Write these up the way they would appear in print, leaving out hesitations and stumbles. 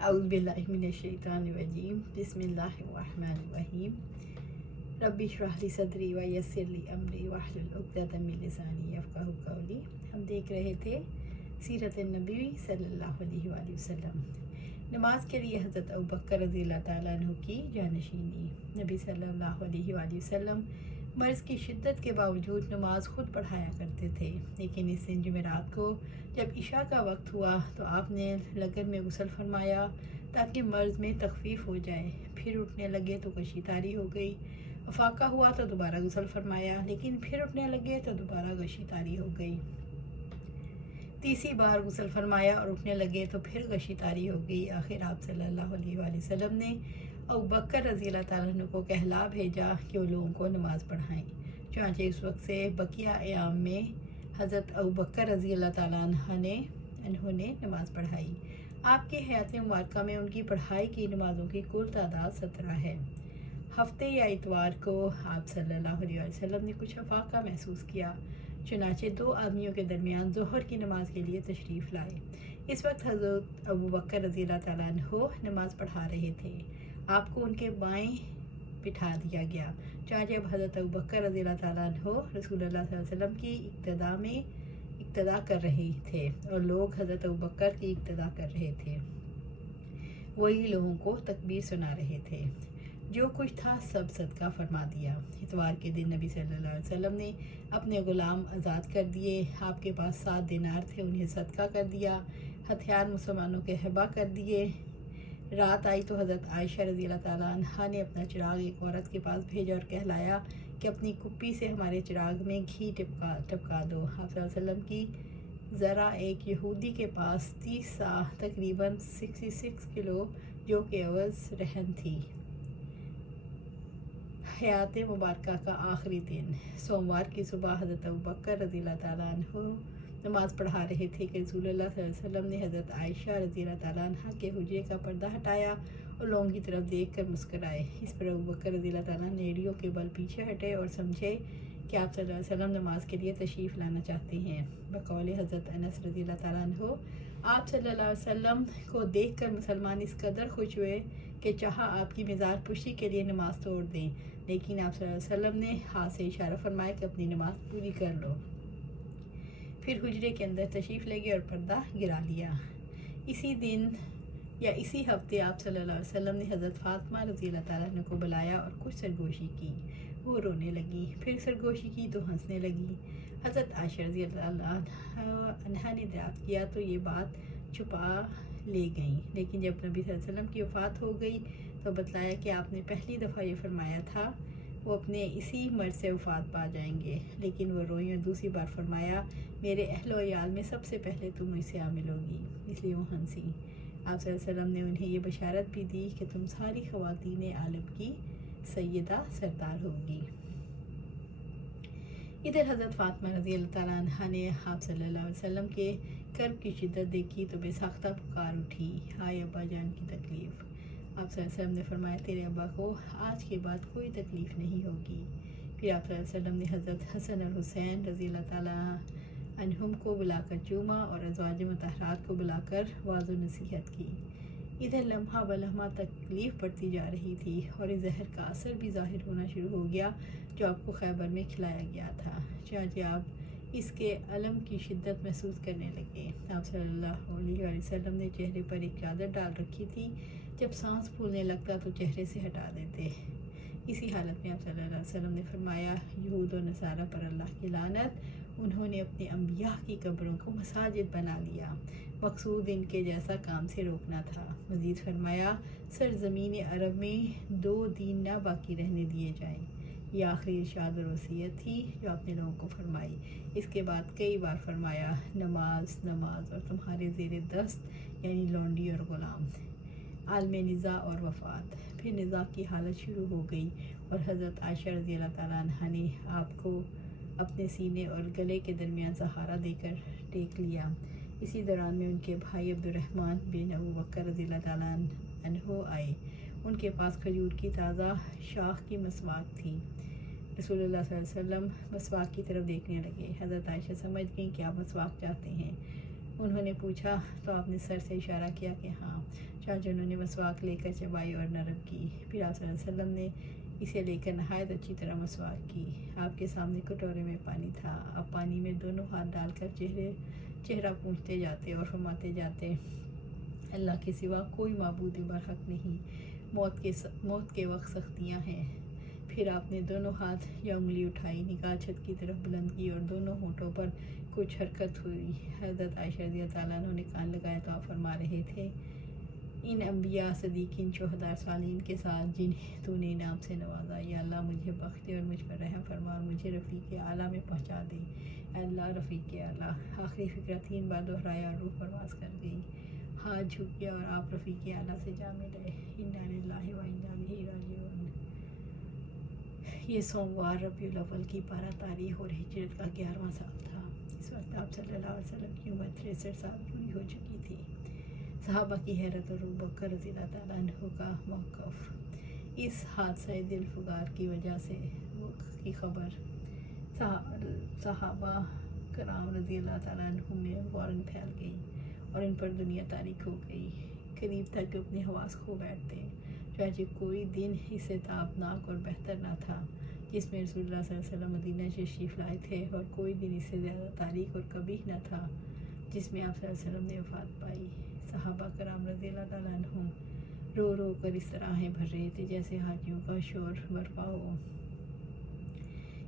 अऊज़ु बिल्लाहि मिनश्शैतानिर्रजीम बिस्मिल्लाहिर्रहमानिर्रहीम रब्बि इश्रह ली सदरी व यस्सिर ली अमरी वहलुल उक़दतम मिन लिसानी यफ़क़हू क़ौली। हम देख रहे थे सीरत नबी सल्लल्लाहु अलैहि वसल्लम। नमाज के लिए हज़रत अबू बकर रज़ियल्लाहु ताला अन्हु की जानशीनी। नबी सल्लल्लाहु अलैहि वसल्लम मर्ज़ की शिद्दत के बावजूद नमाज ख़ुद पढ़ाया करते थे, लेकिन इस दिन जुमेरात को जब इशा का वक्त हुआ तो आपने लगन में गुस्ल फरमाया ताकि मर्ज़ में तखफ़ीफ़ हो जाए। फिर उठने लगे तो कशी तारी हो गई। अफाका हुआ तो दोबारा गुस्ल फरमाया, लेकिन फिर उठने लगे तो दोबारा गशी तारी हो गई। तीसरी बार गुस्ल फरमाया और उठने लगे तो फिर गशी तारी हो गई। आखिर आप सल्लल्लाहु अलैहि वसल्लम ने अबू बकर रज़ियल्लाहु ताला अन्हु को कहला भेजा कि वो लोगों को नमाज़ पढ़ाएं। चुनांचे इस वक्त से बकिया अयाम में हज़रत अबू बकर रज़ियल्लाहु ताला अन्हु ने नमाज़ पढ़ाई। आपकी हयात मुबारका में उनकी पढ़ाई की नमाज़ों की कुल तादाद 17 है। हफ्ते या इतवार को आप सल्लल्लाहु अलैहि वसल्लम ने कुछ अफाका महसूस किया, चुनांचे दो आदमियों के दरमियान ज़ोहर की नमाज के लिए तशरीफ़ लाए। इस वक्त हज़रत अबू बकर रज़ियल्लाहु ताला अन्हु नमाज़ पढ़ा रहे थे। आपको उनके बाएं बिठा दिया गया। चुनांचे अब हज़रत अबू बकर रज़ियल्लाहु ताला अन्हु रसूलुल्लाह सल्लल्लाहु अलैहि वसल्लम की इक्तदा कर रहे थे और लोग हज़रत अबू बकर की इक्तदा कर रहे थे। वही लोगों को तकबीर सुना रहे थे। जो कुछ था सब सदका फरमा दिया। इतवार के दिन नबी सल्लल्लाहु अलैहि वसल्लम ने अपने ग़ुलाम आज़ाद कर दिए। आपके पास 7 दिनार थे, उन्हें सदका कर दिया। हथियार मुसलमानों के हिबा कर दिए। रात आई तो हज़रत आयशा रज़ियल्लाहु ताला अन्हा ने अपना चिराग एक औरत के पास भेजा और कहलाया कि अपनी कुप्पी से हमारे चिराग में घी टपका दो। आप सल्लल्लाहु अलैहि वसल्लम की ज़रा एक यहूदी के पास 30 सा तकरीबन 66 किलो जो के अवज़ रहन थी। हयात मुबारका का आखिरी दिन सोमवार की सुबह हज़रत अबू बकर रज़ियल्लाहु ताला अन्हु नमाज़ पढ़ा रहे थे कि रसूलुल्लाह सल्लल्लाहु अलैहि वसल्लम ने हज़रत आयशा रज़ियल्लाहु ताला अन्हा के हुजरे का पर्दा हटाया और लोगों की तरफ देखकर मुस्कुराए। इस पर अबू बकर रज़ियल्लाहु ताला ने एड़ियों के बल पीछे हटे और समझे कि आप सल्लल्लाहु अलैहि वसल्लम नमाज के लिए तशरीफ़ लाना चाहते हैं। बकौल हज़रत अनस रज़ियल्लाहु ताला अन्हु आप सल्लल्लाहु अलैहि वसल्लम को देखकर मुसलमान इस कदर खुश हुए कि चाहा आपकी मिज़ाज पुशी के लिए नमाज तोड़ दें, लेकिन आप सल्लल्लाहु अलैहि वसल्लम ने हाथ से इशारा फरमाया कि अपनी नमाज पूरी कर लो। फिर हुजरे के अंदर तशरीफ़ ले गए और पर्दा गिरा लिया। इसी दिन या इसी हफ्ते आप सल्लल्लाहु अलैहि वसल्लम ने हज़रत फ़ातिमा रज़ियल्लाहु ताला अन्हा को बुलाया और कुछ सरगोशी की। वो रोने लगी, फिर सरगोशी की तो हंसने लगी। हज़रत आयशा रज़ियल्लाहु अन्हा ने दरियाफ़्त किया तो ये बात छुपा ले गई, लेकिन जब नबी सल्लल्लाहु अलैहि वसल्लम की वफ़ात हो गई तो बतलाया कि आपने पहली दफ़ा ये फरमाया था वो अपने इसी मर्ज़ से वफ़ात पा जाएंगे, लेकिन वो रोई और दूसरी बार फरमाया मेरे अहल व याल में सबसे पहले तुम मुझसे आमिल होगी, इसलिए वो हंसी। आप सल्लल्लाहु अलैहि वसल्लम ने उन्हें ये बशारत भी दी कि तुम सारी ख़वातीन आलम की सैयदा सरदार होगी। इधर हज़रत फ़ातिमा रज़ियल्लाहु ताला अन्हा ने आप सल्लल्लाहु अलैहि वसल्लम के कर्ब की शिद्दत देखी तो बेसाख्ता पुकार उठी, हाय अब्बा जान की तकलीफ़। आप सल्लल्लाहु अलैहि वसल्लम ने फरमाया तेरे अब्बा को आज के बाद कोई तकलीफ़ नहीं होगी। फिर आप सल्लल्लाहु अलैहि वसल्लम ने हज़रत हसन और हुसैन रज़ियल्लाहु ताला अन्हुम को बुलाकर चूमा और अज़वाज मुतहरात को बुलाकर वाज़ो नसीहत की। इधर लम्हा ब लम्हा तकलीफ़ बढ़ती जा रही थी और इस जहर का असर भी ज़ाहिर होना शुरू हो गया जो आपको खैबर में खिलाया गया था। चुनांचे आप इसके अलम की शिद्दत महसूस करने लगे। आप सल्लल्लाहु अलैहि वसल्लम ने चेहरे पर एक चादर डाल रखी थी, जब सांस फूलने लगता तो चेहरे से हटा देते। इसी हालत में आप सल्लल्लाहु अलैहि वसल्लम ने फरमाया यहूद और नसारा पर अल्लाह की लानत, उन्होंने अपने अम्बिया की कब्रों को मसाजिद बना लिया। मकसूद इनके जैसा काम से रोकना था। मज़ीद फरमाया सरज़मीन अरब में 2 दिन ना बाकी रहने दिए जाएं। ये आखिरी इरशाद और वसीयत थी जो आपने लोगों को फरमाई। इसके बाद कई बार फरमाया नमाज नमाज और तुम्हारे ज़ेर दस्त यानी लौंडी और ग़ुलाम, आलम निज़ा और वफ़ात। फिर निज़ा की हालत शुरू हो गई और हज़रत आयशा रज़ियल्लाहु ताला अन्हा ने आपको अपने सीने और गले के दरमियान सहारा देकर टेक लिया। इसी दौरान में उनके भाई अब्दुर्रहमान बिन अबू बकर रज़ियल्लाहु ताला अन्हु आए। उनके पास खजूर की ताज़ा शाख की मसवाक थी। रसूलुल्लाह सल्लल्लाहु अलैहि वसल्लम मसवाक की तरफ देखने लगे। हज़रत आयशा समझ गईं कि आप मसवाक चाहते हैं। انہوں نے پوچھا تو آپ نے سر سے اشارہ کیا کہ ہاں۔ چنانچہ انہوں نے مسواک لے کر چبائی اور نرم کی۔ پھر آپ صلی اللہ علیہ وسلم نے اسے لے کر نہایت اچھی طرح مسواک کی۔ آپ کے سامنے کٹورے میں پانی تھا۔ آپ پانی میں دونوں ہاتھ ڈال کر چہرہ پونچھتے جاتے اور فرماتے جاتے، اللہ کے سوا کوئی معبود برحق نہیں، موت کے وقت سختیاں ہیں۔ پھر آپ نے دونوں ہاتھ یا انگلی اٹھائی، نگاہ چھت کی طرف بلند کی اور دونوں ہونٹوں پر کچھ حرکت ہوئی۔ حضرت عائشہ رضی اللہ تعالیٰ عنہ نے کان لگایا تو آپ فرما رہے تھے، ان انبیاء، صدیقین، شہداء، صالحین کے ساتھ جنہیں تو نے انعام سے نوازا، یا اللہ مجھے بخش دے اور مجھ پر رحم فرما اور مجھے رفیق اعلیٰ میں پہنچا دے۔ اے اللہ رفیق اعلیٰ۔ آخری فقرہ 3 بار دہرایا اور روح پرواز کر گئی۔ ہاتھ جھک گیا اور آپ رفیق اعلیٰ سے جا ملے۔ انا للہ و انا الیہ راجعون۔ یہ سوموار ربیع الاول کی 12 تاریخ اور ہجرت کا 11واں سال تھا۔ اس وقت آپ صلی اللہ علیہ وسلم کی عمر 63 سال پوری ہو چکی تھی۔ صحابہ کی حیرت اور ابوبکر رضی اللہ تعالیٰ عنہ کا موقف۔ اس حادثہ دل فگار کی وجہ سے کی خبر صحابہ کرام رضی اللہ تعالیٰ عنہ میں فوراً پھیل گئی اور ان پر دنیا تاریک ہو گئی۔ قریب تک اپنے حواس کھو بیٹھتے، چنانچہ کوئی دن اس سے تابناک اور بہتر نہ تھا جس میں رسول اللہ صلی اللہ علیہ وسلم مدینہ سے تشریف لائے تھے، اور کوئی دن اس سے زیادہ تاریک اور قبیح نہ تھا جس میں آپ صلی اللہ علیہ وسلم نے وفات پائی۔ صحابہ کرام رضی اللہ تعالیٰ عنہ رو رو کر اس طرح آہیں بھر رہے تھے جیسے حاجیوں کا شور برپا ہو۔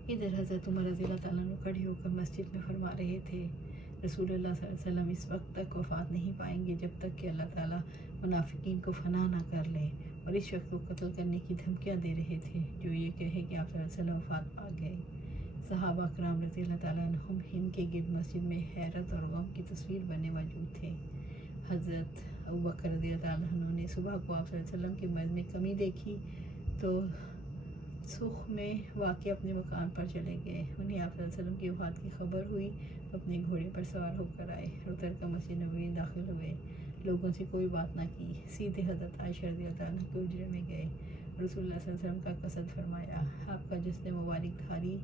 ادھر حضرت عمر رضی اللہ تعالیٰ عنہ کھڑے ہو کر مسجد میں فرما رہے تھے، رسول اللہ صلی اللہ علیہ وسلم اس وقت تک وفات نہیں پائیں گے جب تک کہ اللہ تعالیٰ منافقین کو فنا نہ کر لے، اور اس وقت کو قتل کرنے کی دھمکیاں دے رہے تھے جو یہ کہے کہ آپ صلی اللہ علیہ وسلم وفات پا گئے۔ صحابہ کرام رضی اللہ تعالیٰ عنہم ان کے گرد مسجد میں حیرت اور غم کی تصویر بنے موجود تھے۔ حضرت ابوبکر رضی اللہ تعالیٰ عنہ نے صبح کو آپ صلی اللہ علیہ وسلم کی مرض میں کمی دیکھی تو سوخ میں واقع اپنے مکان پر چلے گئے۔ انہیں آپ صلی اللہ علیہ وسلم کی وفات کی خبر ہوئی تو اپنے گھوڑے پر سوار ہو کر آئے اور اتر کر مسجد نبوی میں داخل ہوئے۔ لوگوں سے کوئی بات نہ کی، سیدھے حضرت عائشہ رضی اللہ عنہ کے حجرے میں گئے۔ رسول اللہ صلی اللہ علیہ وسلم کا قصد فرمایا۔ آپ کا جسم مبارک دھاری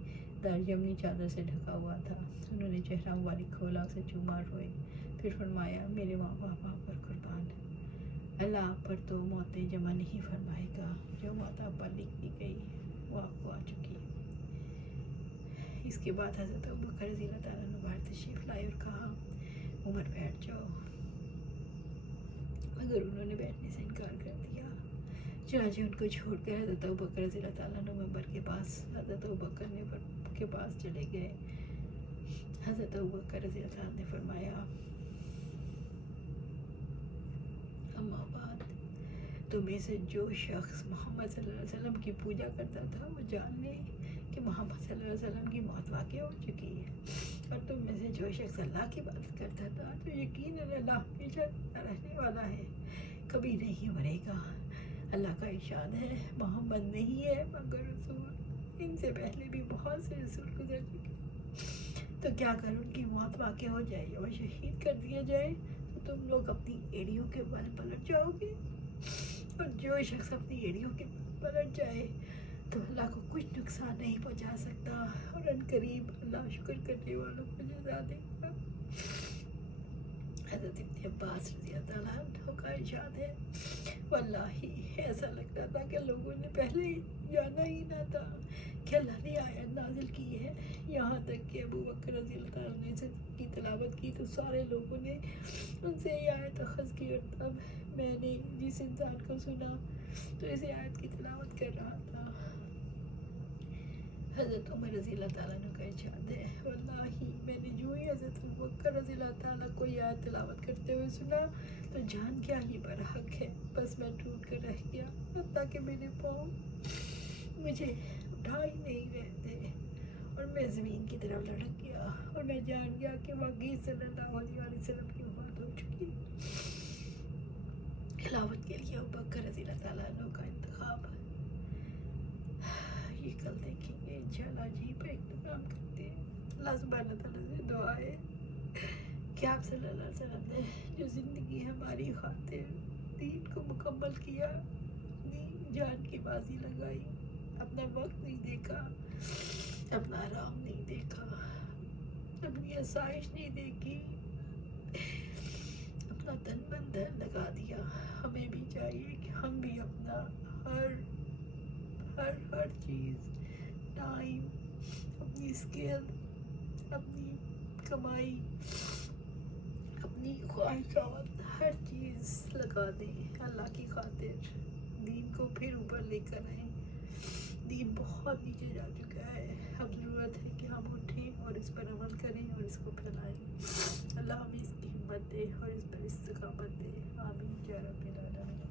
دار یمنی چادر سے ڈھکا ہوا تھا۔ انہوں نے چہرہ مبارک کھولا، اسے چوما روئے، پھر فرمایا، میرے ماں باپ آپ پر قربان، اللہ آپ پر تو موتیں جمع نہیں فرمائے گا، جو موت آپ پر لکھ دی گئی وہ آپ کو آ چکی ہے۔ اس کے بعد حضرت ابوبکر رضی اللہ تعالیٰ عنہ باہر تشریف لائے اور کہا، عمر بیٹھ جاؤ، مگر انہوں نے بیٹھنے سے انکار کر دیا۔ چنانچہ ان کو چھوڑ کر حضرت ابوبکر رضی اللہ تعالیٰ عنہ منبر کے پاس حضرت ابوبکر کے پاس چلے گئے۔ حضرت ابوبکر رضی اللہ تعالیٰ نے فرمایا، اما بعد، تم میں سے جو شخص محمد صلی اللہ علیہ وسلم کی پوجا کرتا تھا وہ جان لے کہ محمد صلی اللہ علیہ وسلم کی موت واقع ہو چکی ہے، اور تم میں سے جو شخص اللہ کی عبادت کرتا تھا تو یقیناً اللہ ہمیشہ رہنے والا ہے، کبھی نہیں مرے گا۔ اللہ کا ارشاد ہے، محمد نہیں ہے مگر رسول، ان سے پہلے بھی بہت سے رسول گزر چکے، تو کیا کر ان کی موت واقع ہو جائے اور شہید کر دیا جائے تو تم لوگ اپنی ایڑیوں کے بل پلٹ جاؤ گے، اور جو شخص اپنی ایڑیوں کے بل پلٹ جائے تو اللہ کو کچھ نقصان نہیں پہنچا سکتا، اور ان قریب اللہ شکر کرنے والوں کو جزا دے گا۔ حضرت ابن عباس رضی اللہ عنہ کا ارشاد ہے، واللہ ایسا لگتا تھا کہ لوگوں نے پہلے جانا ہی نہ تھا کہ اللہ نے آیت نازل کی ہے، یہاں تک کہ ابوبکر رضی اللہ عنہ نے اس کی تلاوت کی تو سارے لوگوں نے ان سے یہ آیت اخذ کی، اور تب میں نے جس انسان کو سنا تو اس آیت کی تلاوت کر رہا تھا۔ حضرت عمر رضی اللہ تعالیٰ عنہ کا ارشاد ہے، واللہ میں نے جو ہی حضرت ابوبکر رضی اللہ تعالیٰ کو یہ آیت تلاوت کرتے ہوئے سنا تو جان کیا ہی برحق ہے، بس میں ٹوٹ کر رہ گیا، حتیٰ کہ میرے پاؤں مجھے اٹھا ہی نہیں رہے تھے، اور میں زمین کی طرف لڑک گیا، اور میں جان گیا کہ واقعی صلی اللہ علیہ وسلم کی وفات ہو چکی۔ خلافت کے لیے ابوبکر رضی اللہ تعالیٰ عنہ کا انتخاب، یہ کل دیکھیں گے انشاءاللہ۔ جی پر اہتمام کرتے ہیں۔ اللہ سبحانہ تعالیٰ سے دعا ہے کہ آپ صلی اللہ علیہ وسلم نے جو زندگی ہماری خاطر دین کو مکمل کیا، اپنی جان کی بازی لگائی، اپنا وقت نہیں دیکھا، اپنا آرام نہیں دیکھا، اپنی آسائش نہیں دیکھی، اپنا تن من دھن لگا دیا. ہمیں بھی چاہیے کہ ہم بھی اپنا ہر ہر ہر چیز، ٹائم، اپنی اسکل، اپنی کمائی، اپنی خواہشات، ہر چیز لگا دیں اللہ کی خاطر. دین کو پھر اوپر لے کر آئیں. دین بہت نیچے جا چکا ہے. اب ضرورت ہے کہ ہم اٹھیں اور اس پر عمل کریں اور اس کو پھیلائیں. اللہ ہمیں اس کی ہمت دے اور اس پر استقامت دے. آمین یا رب العالمین.